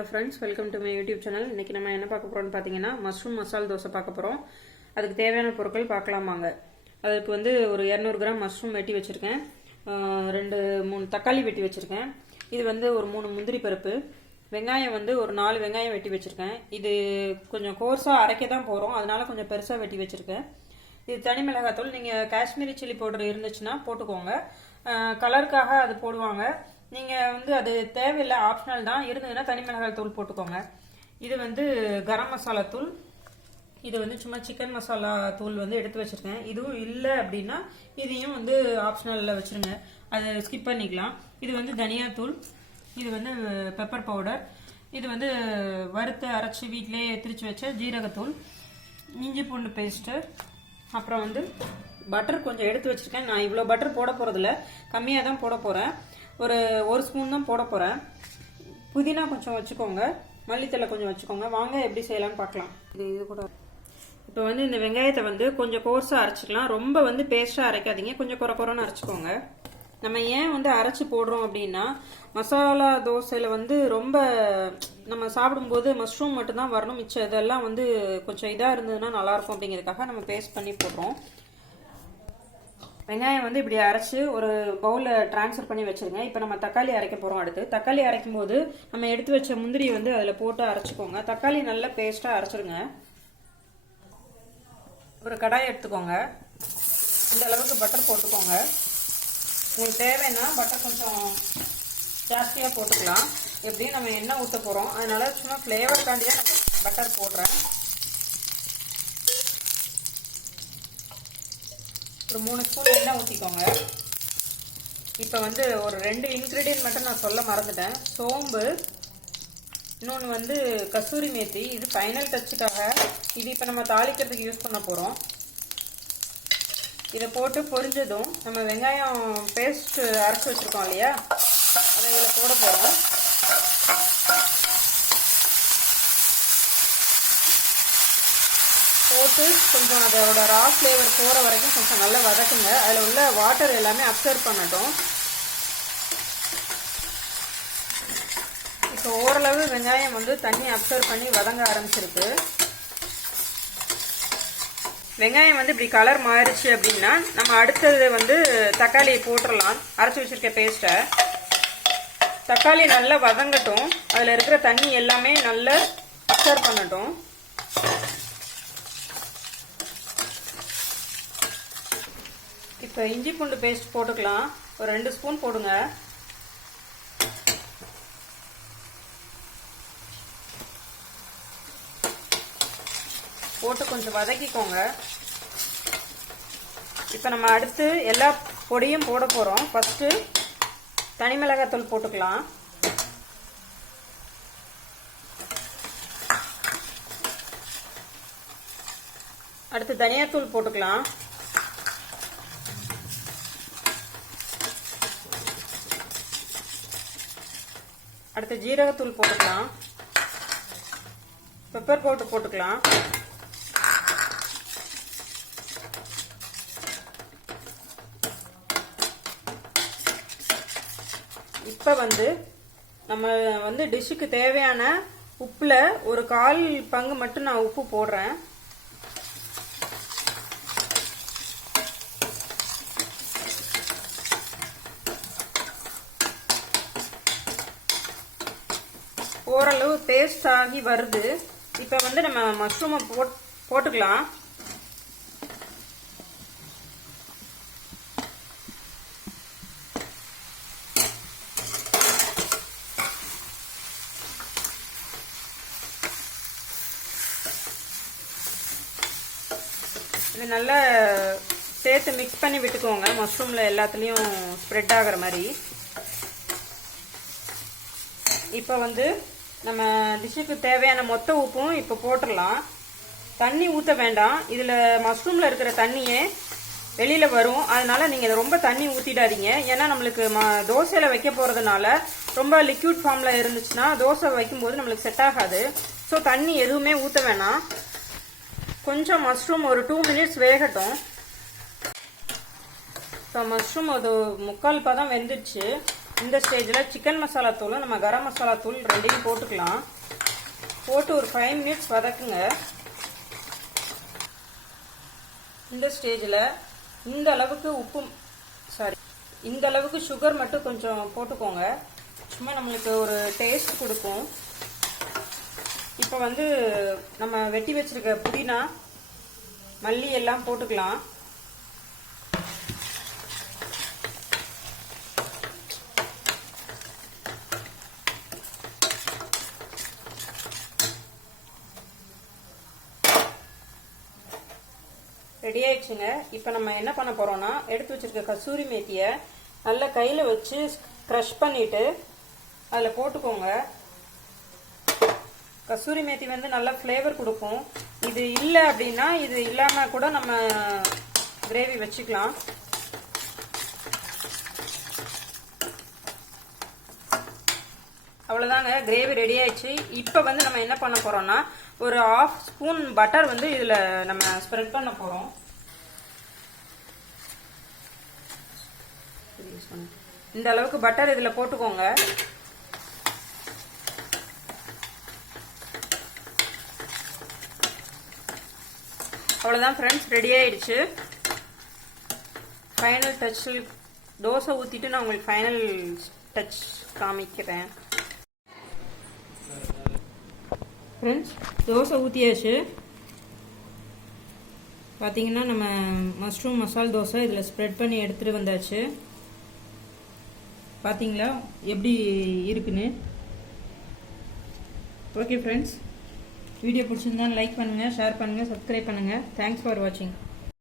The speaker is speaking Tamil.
Hello friends welcome to my YouTube channel இன்னைக்கு நம்ம என்ன பார்க்க போறோம்னு பார்த்தீங்கன்னா மஷ்ரூம் மசால் தோசை பார்க்க போகிறோம் அதுக்கு தேவையான பொருட்கள் பார்க்கலாமாங்க அதுக்கு வந்து ஒரு இரநூறு கிராம் மஷ்ரூம் வெட்டி வச்சுருக்கேன். ரெண்டு மூணு தக்காளி வெட்டி வச்சுருக்கேன். இது வந்து ஒரு மூணு முந்திரி பருப்பு. வெங்காயம் வந்து ஒரு நாலு வெங்காயம் வெட்டி வச்சுருக்கேன். இது கொஞ்சம் கோர்ஸாக அரைக்க தான் போகிறோம் அதனால கொஞ்சம் பெருசாக வெட்டி வச்சுருக்கேன். இது தனி மிளகாத்தூள். நீங்கள் காஷ்மீரி சில்லி பவுடர் இருந்துச்சுன்னா போட்டுக்கோங்க. கலருக்காக அது போடுவாங்க. நீங்கள் வந்து அது தேவையில்லை ஆப்ஷனல் தான். இருந்ததுன்னா தனி மிளகாய் தூள் போட்டுக்கோங்க. இது வந்து கரம் மசாலா தூள். இது வந்து சும்மா சிக்கன் மசாலா தூள் வந்து எடுத்து வச்சுருக்கேன். இதுவும் இல்லை அப்படின்னா இதையும் வந்து ஆப்ஷனலில் வச்சுருங்க. அதை ஸ்கிப் பண்ணிக்கலாம். இது வந்து தனியாத்தூள் இது வந்து பெப்பர் பவுடர் இது வந்து வறுத்து அரைச்சி வீட்டிலே திரிச்சு வச்ச ஜீரகத்தூள் இஞ்சி பூண்டு பேஸ்ட்டு அப்புறம் வந்து பட்டர் கொஞ்சம் எடுத்து வச்சுருக்கேன். நான் இவ்வளோ பட்டர் போட போகிறதில்ல கம்மியாக தான் போட போகிறேன் ஒரு ஒரு ஸ்பூன் தான் போட போகிறேன் புதினா கொஞ்சம் வச்சுக்கோங்க. மல்லித்தலை கொஞ்சம் வச்சுக்கோங்க. வாங்க எப்படி செய்யலாம்னு பார்க்கலாம். இது இது கூட. இப்போ வந்து இந்த வெங்காயத்தை வந்து கொஞ்சம் கோர்ஸாக அரைச்சிக்கலாம். ரொம்ப வந்து பேஸ்ட்டாக அரைக்காதீங்க. கொஞ்சம் குறை குறைன்னு அரைச்சிக்கோங்க. நம்ம ஏன் வந்து அரைச்சி போடுறோம் அப்படின்னா மசாலா தோசையில் வந்து ரொம்ப நம்ம சாப்பிடும்போது மஷ்ரூம் மட்டும்தான் வரணும் மிச்சம். இதெல்லாம் வந்து கொஞ்சம் இதாக இருந்ததுன்னா நல்லாயிருக்கும் அப்படிங்கிறதுக்காக நம்ம பேஸ்ட் பண்ணி போடுறோம். வெங்காயம் வந்து இப்படி அரைச்சி ஒரு பவுலில் ட்ரான்ஸ்ஃபர் பண்ணி வச்சுருங்க. இப்போ நம்ம தக்காளி அரைக்க போகிறோம் அடுத்து. தக்காளி அரைக்கும் போது நம்ம எடுத்து வச்ச முந்திரியை வந்து அதில் போட்டு அரைச்சிக்கோங்க. தக்காளி நல்லா பேஸ்ட்டாக அரைச்சிருங்க. ஒரு கடாய் எடுத்துக்கோங்க. இந்த அளவுக்கு பட்டர் போட்டுக்கோங்க. உங்களுக்கு தேவைன்னா பட்டர் கொஞ்சம் ஜாஸ்தியாக போட்டுக்கலாம். எப்படியும் நம்ம எண்ணெய் ஊற்ற போகிறோம் அதனால சும்மா ஃப்ளேவருக்காண்டி தான் நான் பட்டர் போடுறேன். ஒரு மூணு ஸ்பூன் எண்ணெய் ஊற்றிக்கோங்க இப்போ வந்து ஒரு ரெண்டு இன்க்ரீடியன்ட் மட்டும் நான் சொல்ல மறந்துட்டேன். சோம்பு இன்னொன்று வந்து கசூரி மேத்தி. இது ஃபைனல் டச்சுக்காக இது இப்போ நம்ம தாளிக்கிறதுக்கு யூஸ் பண்ண போகிறோம் இதை போட்டு பொரிஞ்சதும் நம்ம வெங்காயம் பேஸ்ட்டு அரைச்சி வச்சுருக்கோம் இல்லையா? அதை இதில் போட போகிறோம் போட்டு கொஞ்சம் அதோட ரா ஃப்ளேவர் போகிற வரைக்கும் கொஞ்சம் நல்லா வதக்குங்க. அதில் உள்ள வாட்டர் எல்லாமே அப்சர்வ் பண்ணட்டும். இப்போ ஓரளவு வெங்காயம் வந்து தண்ணி அப்சர்வ் பண்ணி வதங்க ஆரம்பிச்சிருக்கு. வெங்காயம் வந்து இப்படி கலர் மாறிடுச்சு அப்படின்னா நம்ம அடுத்தது வந்து தக்காளியை போட்டுடலாம். அரைச்சி வச்சுருக்க பேஸ்ட்டை தக்காளி நல்லா வதங்கட்டும். அதில் இருக்கிற தண்ணி எல்லாமே நல்லா அப்சர்வ் பண்ணட்டும். இப்போ இஞ்சி பூண்டு பேஸ்ட் போட்டுக்கலாம். ஒரு ரெண்டு ஸ்பூன் போடுங்க. போட்டு கொஞ்சம் வதக்கிக்கோங்க. இப்போ நம்ம அடுத்து எல்லா பொடியும் போட போகிறோம் ஃபஸ்ட்டு தனி மிளகாத்தூள் போட்டுக்கலாம். அடுத்து தனியாத்தூள் போட்டுக்கலாம். அடுத்து ஜீரகத்தூள் போட்டுக்கலாம். பெப்பர் பவுடர் போட்டுக்கலாம். இப்போ வந்து நம்ம வந்து டிஷ்ஷுக்கு தேவையான உப்பில் ஒரு கால் பங்கு மட்டும் நான் உப்பு போடுறேன். ஓரளவு பேஸ்ட் ஆகி வருது. இப்போ வந்து நம்ம மஷ்ரூமை போட் போட்டுக்கலாம். இது நல்லா சேர்த்து மிக்ஸ் பண்ணி விட்டுக்கோங்க. மஷ்ரூமில் எல்லாத்துலேயும் ஸ்ப்ரெட் ஆகிற மாதிரி. இப்போ வந்து நம்ம டிஷ்ஷுக்கு தேவையான மொத்த உப்பும் இப்போ போட்டுடலாம். தண்ணி ஊற்ற வேண்டாம். இதில் மஷ்ரூமில் இருக்கிற தண்ணியே வெளியில் வரும். அதனால் நீங்கள் இதை ரொம்ப தண்ணி ஊற்றிடாதீங்க ஏன்னா நம்மளுக்கு ம தோசையில் வைக்க போகிறதுனால ரொம்ப லிக்யூட் ஃபார்மில் இருந்துச்சுன்னா தோசை வைக்கும்போது நம்மளுக்கு செட் ஆகாது. ஸோ தண்ணி எதுவுமே ஊற்ற வேணாம். கொஞ்சம் மஷ்ரூம் ஒரு டூ மினிட்ஸ் வேகட்டும். ஸோ மஷ்ரூம் அது முக்கால் பதம் வெந்துடுச்சு. இந்த ஸ்டேஜில் சிக்கன் மசாலா தூள் நம்ம கரம் மசாலா தூள் ரெண்டையும் போட்டுக்கலாம். போட்டு ஒரு ஃபைவ் மினிட்ஸ் வதக்குங்க. இந்த ஸ்டேஜில் இந்த அளவுக்கு உப்பு சாரி இந்த அளவுக்கு சுகர் மட்டும் கொஞ்சம் போட்டுக்கோங்க. சும்மா நம்மளுக்கு ஒரு டேஸ்ட் கொடுக்கும். இப்போ வந்து நம்ம வெட்டி வச்சிருக்க புதினா மல்லி எல்லாம் போட்டுக்கலாம். ரெடி ஆயிடுச்சுங்க இப்போ நம்ம என்ன பண்ண போறோம்னா எடுத்து வச்சிருக்க கசூரி மேத்தியை நல்லா கையில் வச்சு க்ரஷ் பண்ணிட்டு அதில் போட்டுக்கோங்க. கசூரி மேத்தி வந்து நல்லா ஃப்ளேவர் கொடுக்கும். இது இல்லை அப்படின்னா இது இல்லாமல் கூட நம்ம கிரேவி வச்சுக்கலாம். அவ்வளோதாங்க கிரேவி ரெடி ஆயிடுச்சு இப்போ வந்து நம்ம என்ன பண்ண போறோம்னா ஒரு ஆஃப் ஸ்பூன் பட்டர் வந்து இதில் நம்ம ஸ்ப்ரெட் பண்ண போகிறோம் இந்த அளவுக்கு பட்டர் இதில் போட்டுக்கோங்க. அவ்வளோதான் ஃப்ரெண்ட்ஸ் ரெடி ஆயிடுச்சு. ஃபைனல் டச்சில் தோசை ஊற்றிட்டு நான் உங்களுக்கு ஃபைனல் டச் காமிக்கிறேன். ஃப்ரெண்ட்ஸ் தோசை ஊற்றியாச்சு பார்த்தீங்கன்னா நம்ம மஷ்ரூம் மசால் தோசை இதில் ஸ்ப்ரெட் பண்ணி எடுத்துகிட்டு வந்தாச்சு. பார்த்தீங்களா எப்படி இருக்குன்னு? ஓகே ஃப்ரெண்ட்ஸ் வீடியோ பிடிச்சிருந்தா லைக் பண்ணுங்கள் ஷேர் பண்ணுங்கள் சப்ஸ்கிரைப் பண்ணுங்கள் தேங்க்ஸ் ஃபார் வாட்சிங்